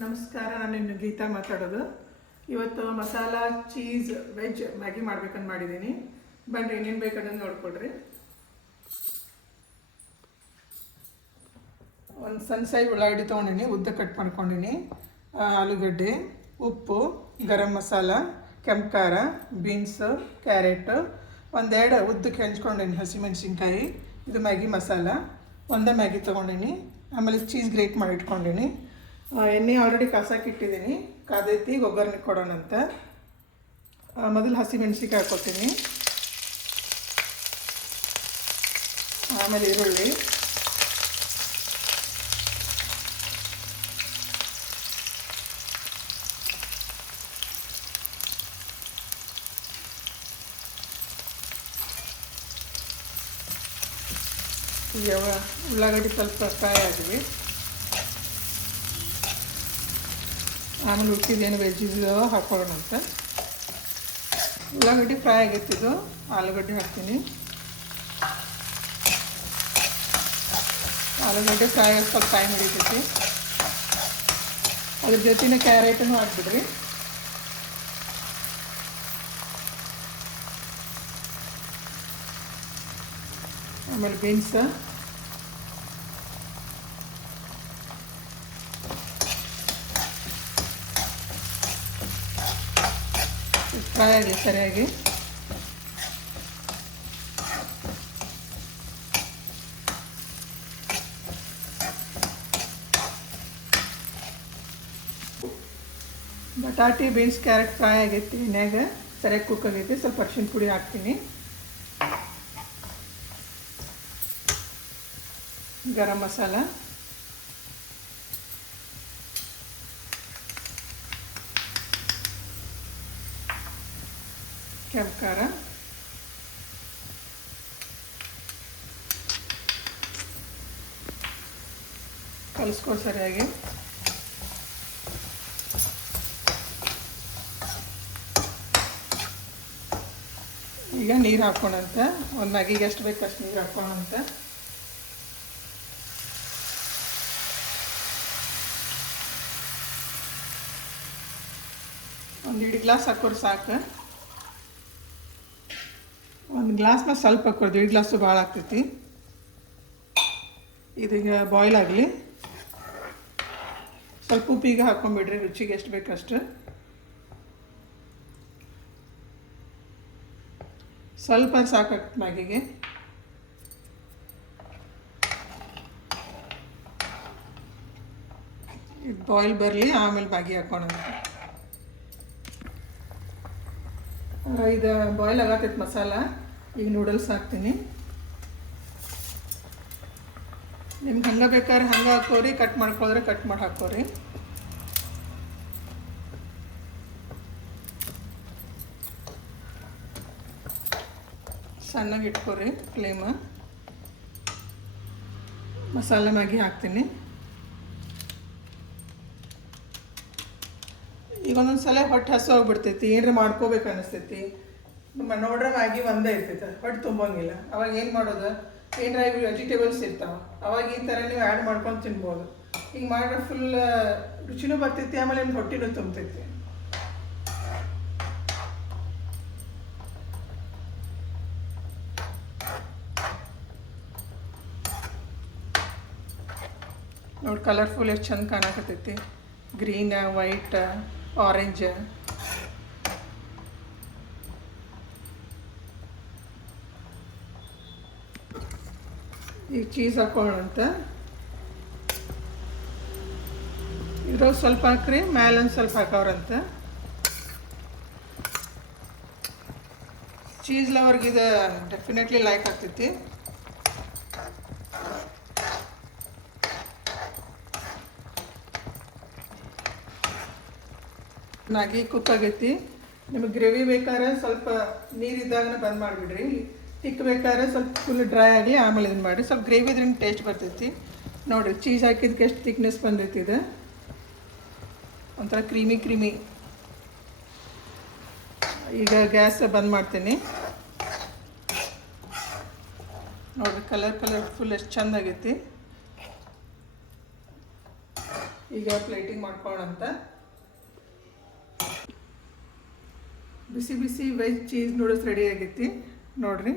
ನಮಸ್ಕಾರ, ನಾನು ಇನ್ನು ಗೀತಾ ಮಾತಾಡೋದು. ಇವತ್ತು ಮಸಾಲ ಚೀಸ್ ವೆಜ್ ಮ್ಯಾಗಿ ಮಾಡ್ಬೇಕಂತ ಮಾಡಿದ್ದೀನಿ. ಬನ್ನಿ ಏನೇನು ಬೇಕನ್ನೋದು ನೋಡ್ಕೊಡ್ರಿ. ಒಂದು ಸಣ್ಣ ಸೈಜ್ ಉಳ್ಳಾಗಡ್ಡಿ ತೊಗೊಂಡಿನಿ, ಉದ್ದ ಕಟ್ ಮಾಡ್ಕೊಂಡಿನಿ. ಆಲೂಗಡ್ಡೆ, ಉಪ್ಪು, ಗರಂ ಮಸಾಲ, ಕೆಂಪು ಖಾರ, ಬೀನ್ಸು, ಕ್ಯಾರೆಟು, ಒಂದೆರಡು ಉದ್ದಕ್ಕೆ ಹೆಂಚ್ಕೊಂಡಿನಿ ಹಸಿಮೆಣ್ಸಿನ್ಕಾಯಿ. ಇದು ಮ್ಯಾಗಿ ಮಸಾಲ. ಒಂದೇ ಮ್ಯಾಗಿ ತೊಗೊಂಡಿನಿ. ಆಮೇಲೆ ಚೀಸ್ ಗ್ರೇಟ್ ಮಾಡಿ ಇಟ್ಕೊಂಡಿನಿ. ಎಣ್ಣೆ ಆಲ್ರೆಡಿ ಕಾಸಕ್ಕಿಟ್ಟಿದ್ದೀನಿ, ಕಾದೈತಿ. ಒಗ್ಗರಣೆ ಕೊಡೋಣಂತ. ಮೊದಲು ಹಸಿಮೆಣ್ಸಿನ್ಕಾಯಿ ಹಾಕ್ಕೊತೀನಿ. ಆಮೇಲೆ ಈರುಳ್ಳಿ, ಈಗ ಉಳ್ಳಾಗಡ್ಡಿ ಸ್ವಲ್ಪ ಫ್ರೈ ಆಗಿವೆ. ಆಮೇಲೆ ಉಳ್ಕಿದ್ದೇನು ವೆಜ್ಜಿಸ್ ಹಾಕ್ಕೊಳ್ಳೋಣಂತ. ಉಳ್ಳಾಗಡ್ಡಿ ಫ್ರೈ ಆಗೈತಿದ್ದು, ಆಲೂಗಡ್ಡೆ ಹಾಕ್ತೀನಿ. ಆಲೂಗಡ್ಡೆ ಫ್ರೈ ಆಗಿ ಸ್ವಲ್ಪ ಟೈಮ್ ಹಿಡಿತೈತಿ. ಅದ್ರ ಜೊತೆನೇ ಕ್ಯಾರೆಟನ್ನು ಹಾಕ್ಬಿಡ್ರಿ. ಆಮೇಲೆ ಬೀನ್ಸ್, ಫ್ರೈ ಆಗಲಿ ಸರಿಯಾಗಿ. ಬಟಾಟಿ, ಬೀನ್ಸ್, ಕ್ಯಾರೆಟ್ ಫ್ರೈ ಆಗೈತಿ. ಎಣ್ಣೆಗ ಸರಿಯಾಗಿ ಕುಕ್ ಆಗೈತಿ. ಸ್ವಲ್ಪ ಅರಿಶಿನ ಪುಡಿ ಹಾಕ್ತೀನಿ. ಗರಂ ಮಸಾಲ, ಕೆಂಪು ಖಾರ, ಕಲಿಸ್ಕೊ ಸರಿಯಾಗಿ. ಈಗ ನೀರು ಹಾಕೋಣಂತ. ಒಂದು ಮ್ಯಾಗಿಗೆ ಎಷ್ಟು ಬೇಕು ಅಷ್ಟು ನೀರು ಹಾಕೋಣಂತ. ಒಂದು 1 ಗ್ಲಾಸ್ ಹಾಕೋರು ಸಾಕು. ಒಂದು ಗ್ಲಾಸ್ನ ಸ್ವಲ್ಪ ಹಾಕೋದು, 1 ಗ್ಲಾಸು ಭಾಳ ಆಗ್ತೈತಿ. ಇದೀಗ ಬಾಯ್ಲ್ ಆಗಲಿ. ಸ್ವಲ್ಪ ಉಪ್ಪಿಗೆ ಹಾಕ್ಕೊಂಬಿಡ್ರಿ, ರುಚಿಗೆ ಎಷ್ಟು ಬೇಕಷ್ಟು. ಸ್ವಲ್ಪ ಸಾಕಾಗ್ತದೆ ಮ್ಯಾಗಿಗೆ. ಇದು ಬಾಯ್ಲ್ ಬರಲಿ, ಆಮೇಲೆ ಮ್ಯಾಗಿ ಹಾಕೋಣ. ಇದು ಬಾಯ್ಲ್ ಆಗತ್ತೈತೆ ಮಸಾಲ. ಈಗ ನೂಡಲ್ಸ್ ಹಾಕ್ತೀನಿ. ನಿಮ್ಗೆ ಹಂಗೆ ಬೇಕಾದ್ರೆ ಹಂಗೆ ಹಾಕೋರಿ, ಕಟ್ ಮಾಡ್ಕೊಳ್ರೆ ಕಟ್ ಮಾಡಿ ಹಾಕೋರಿ. ಸಣ್ಣಗೆ ಇಟ್ಕೊರಿ ಫ್ಲೇಮ್. ಮಸಾಲ ಮ್ಯಾಗಿ ಹಾಕ್ತೀನಿ. ಈಗ ಒಂದೊಂದು ಸಲ ಹೊಟ್ಟೆ ಹಸು ಹೋಗ್ಬಿಡ್ತೈತಿ, ಏನ್ರ ಮಾಡ್ಕೋಬೇಕು ಅನ್ನಿಸ್ತೈತಿ. ನೋಡ್ರೆ ಮ್ಯಾಗಿ ಒಂದೇ ಇರ್ತೈತೆ, ಹೊಟ್ಟೆ ತುಂಬೋಂಗಿಲ್ಲ. ಅವಾಗ ಏನು ಮಾಡೋದು, ಏನರ ವೆಜಿಟೇಬಲ್ಸ್ ಇರ್ತಾವೆ, ಅವಾಗ ಈ ಥರ ನೀವು ಆ್ಯಡ್ ಮಾಡ್ಕೊಂಡು ತಿನ್ಬೋದು. ಈಗ ಮಾಡಿದ್ರೆ ಫುಲ್ ರುಚಿನೂ ಬರ್ತೈತಿ, ಆಮೇಲೆ ನಿಮ್ಮ ಹೊಟ್ಟೆನೂ ತುಂಬತೈತಿ. ನೋಡಿ ಕಲರ್ಫುಲ್ ಎಷ್ಟು ಚಂದ ಕಾಣಕತ್ತೈತಿ. Green, white, orange. ಈಗ ಚೀಸ್ ಹಾಕೋಣಂತ. ಇದ್ರಾಗ ಸ್ವಲ್ಪ ಹಾಕ್ರಿ, ಮ್ಯಾಲೊಂದು ಸ್ವಲ್ಪ ಹಾಕೋರಂತ. ಚೀಸ್ ಲವರ್ಗೆ ಇದು ಡೆಫಿನೆಟ್ಲಿ ಲೈಕ್ ಆಗ್ತೈತಿ. ಮ್ಯಾಗಿ ಕುಕ್ ಆಗೈತಿ. ನಿಮಗೆ ಗ್ರೇವಿ ಬೇಕಾದ್ರೆ ಸ್ವಲ್ಪ ನೀರಿದ್ದಾಗನೇ ಬಂದ್ ಮಾಡಿಬಿಡ್ರಿ. ತಿಕ್ ಬೇಕಾದ್ರೆ ಸ್ವಲ್ಪ ಫುಲ್ ಡ್ರೈ ಆಗಲಿ, ಆಮೇಲೆ ಇದನ್ನು ಮಾಡಿ. ಸ್ವಲ್ಪ ಗ್ರೇವಿ ಇದ್ರಿಂದ ಟೇಸ್ಟ್ ಬರ್ತೈತಿ. ನೋಡಿರಿ ಚೀಸ್ ಹಾಕಿದ್ದಕ್ಕೆ ಎಷ್ಟು ತಿಕ್ನೆಸ್ ಬಂದೈತಿ. ಇದು ಒಂಥರ ಕ್ರೀಮಿ ಕ್ರೀಮಿ. ಈಗ ಗ್ಯಾಸ್ ಬಂದ್ ಮಾಡ್ತೀನಿ. ನೋಡಿರಿ ಕಲರ್ಫುಲ್ ಎಷ್ಟು ಚೆಂದಾಗೈತಿ. ಈಗ ಪ್ಲೇಟಿಂಗ್ ಮಾಡ್ಕೊಳ್ಳೋಣಂತ. ಬಿಸಿ ಬಿಸಿ ವೆಜ್ ಚೀಸ್ ನೂಡಲ್ಸ್ ರೆಡಿ ಆಗೈತಿ ನೋಡ್ರಿ.